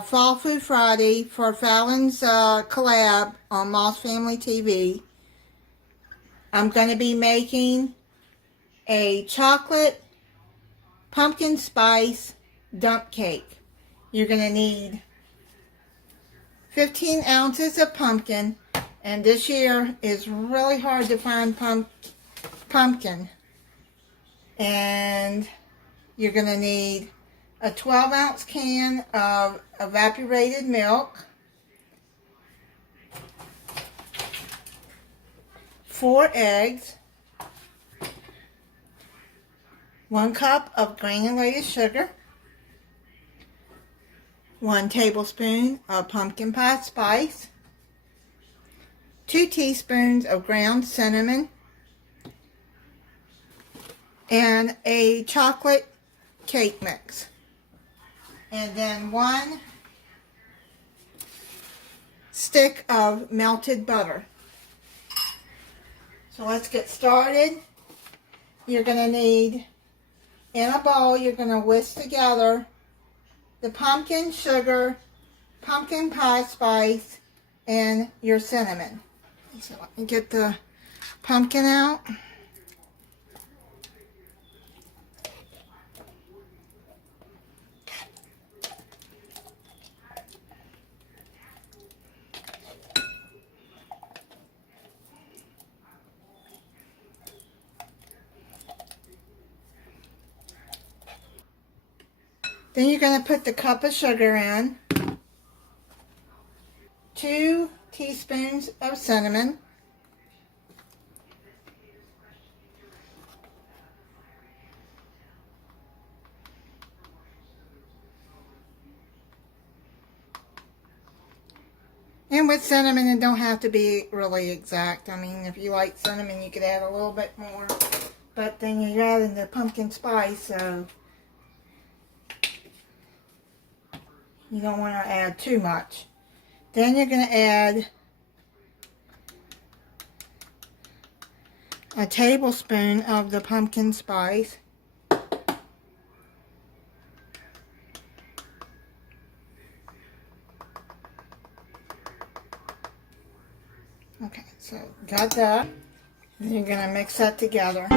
Fall Food Friday for Fallon's collab on Moss Family TV. I'm going to be making a chocolate pumpkin spice dump cake. You're going to need 15 ounces of pumpkin, and this year is really hard to find pumpkin. And you're going to need a 12-ounce can of evaporated milk, 4 eggs, 1 cup of granulated sugar, 1 tablespoon of pumpkin pie spice, 2 teaspoons of ground cinnamon, and a chocolate cake mix. And then 1 stick of melted butter. So let's get started. You're going to need, in a bowl, you're going to whisk together the pumpkin, sugar, pumpkin pie spice, and your cinnamon. So let me get the pumpkin out. Then you're going to put the cup of sugar in, 2 teaspoons of cinnamon, and with cinnamon it don't have to be really exact. I mean, if you like cinnamon you could add a little bit more, but then you're adding the pumpkin spice, so you don't want to add too much. Then you're going to add a tablespoon of the pumpkin spice. Okay, so got that. And you're going to mix that together.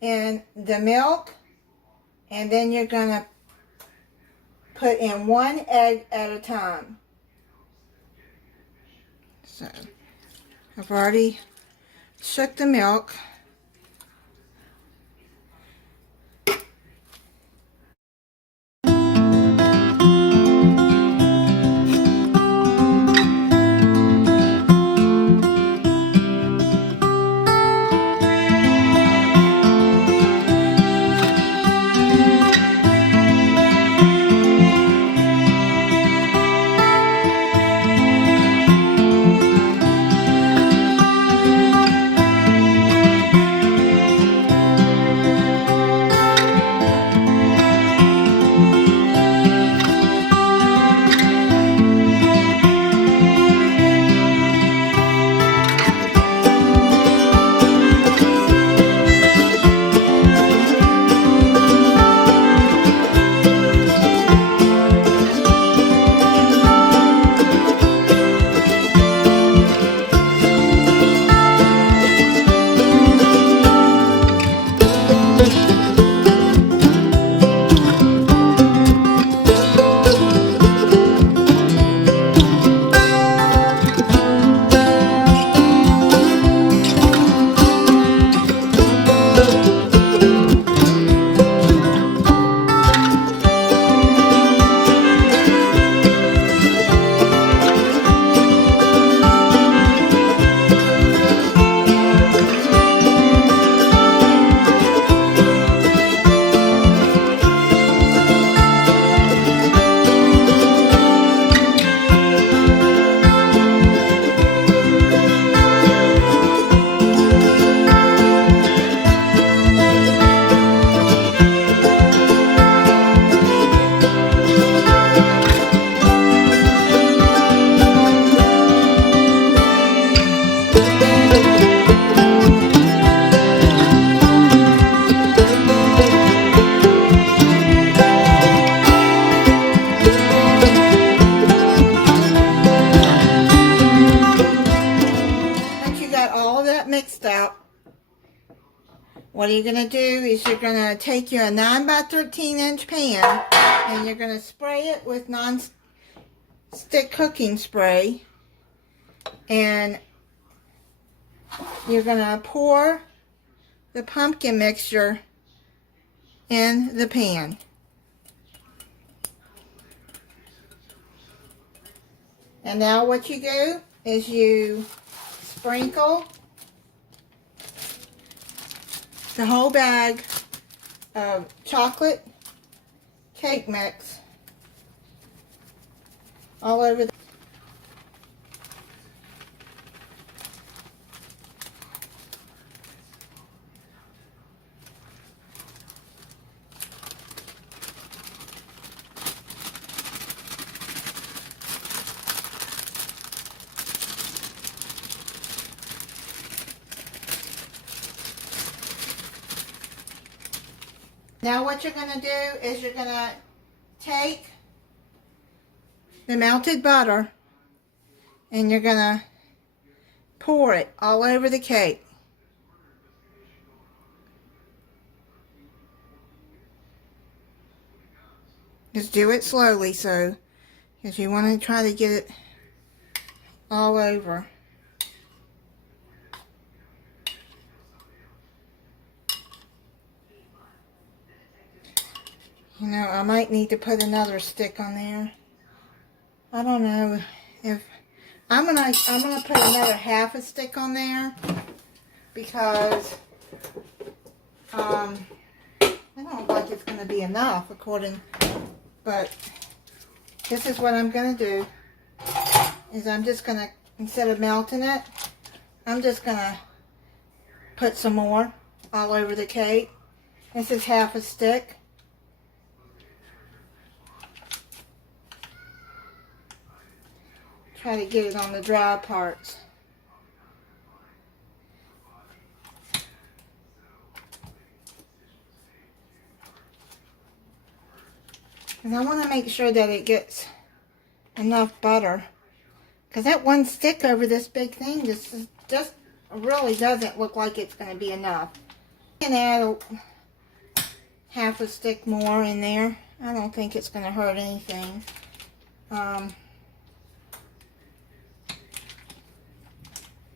In the milk, and then you're going to put in 1 egg at a time. So I've already shook the milk. what you're going to do is you're going to take your 9 by 13 inch pan and you're going to spray it with non-stick cooking spray, and you're going to pour the pumpkin mixture in the pan. And now what you do is you sprinkle the whole bag of chocolate cake mix all over the Now what you're going to do is you're going to take the melted butter and you're going to pour it all over the cake. Just do it slowly, because you want to try to get it all over. You know, I might need to put another stick on there. I don't know if I'm gonna put another half a stick on there, because I don't like it's gonna be enough but this is what I'm gonna do, is I'm just gonna, instead of melting it, I'm just gonna put some more all over the cake. This is half a stick. Try to get it on the dry parts. And I want to make sure that it gets enough butter, because that one stick over this big thing just really doesn't look like it's going to be enough. I can add half a stick more in there. I don't think it's going to hurt anything.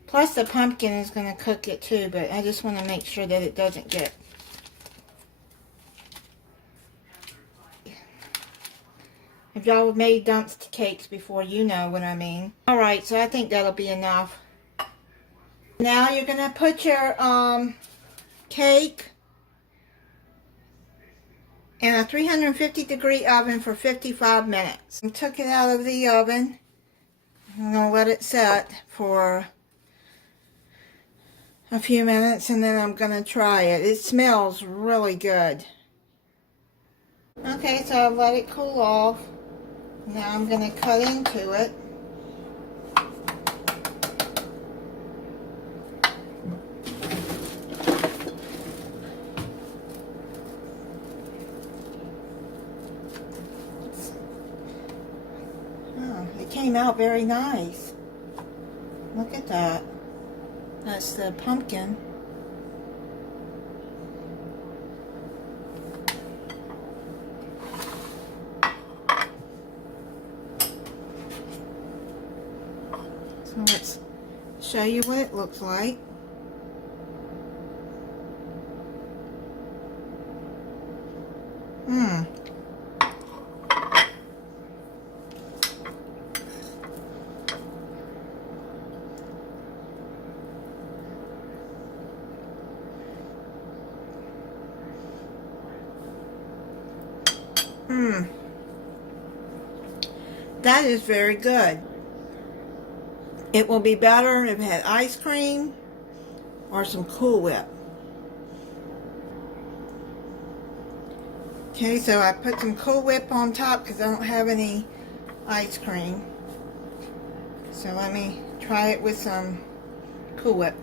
Plus the pumpkin is going to cook it too, but I just want to make sure that it doesn't get... If y'all have made dunce cakes before, you know what I mean. Alright, so I think that'll be enough. Now you're going to put your cake in a 350-degree oven for 55 minutes. I took it out of the oven. I'm going to let it set for a few minutes, and then I'm going to try it. It smells really good. Okay, so I've let it cool off. Now I'm going to cut into it. Oh, it came out very nice. Look at that. That's the pumpkin. So let's show you what it looks like. That is very good. It will be better if it had ice cream or some Cool Whip. Okay, so I put some Cool Whip on top because I don't have any ice cream. So let me try it with some Cool Whip.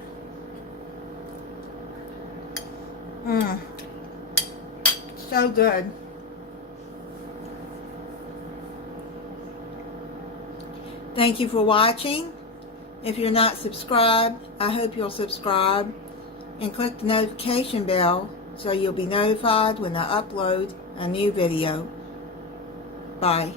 So good. Thank you for watching. If you're not subscribed, I hope you'll subscribe. and click the notification bell so you'll be notified when I upload a new video. Bye.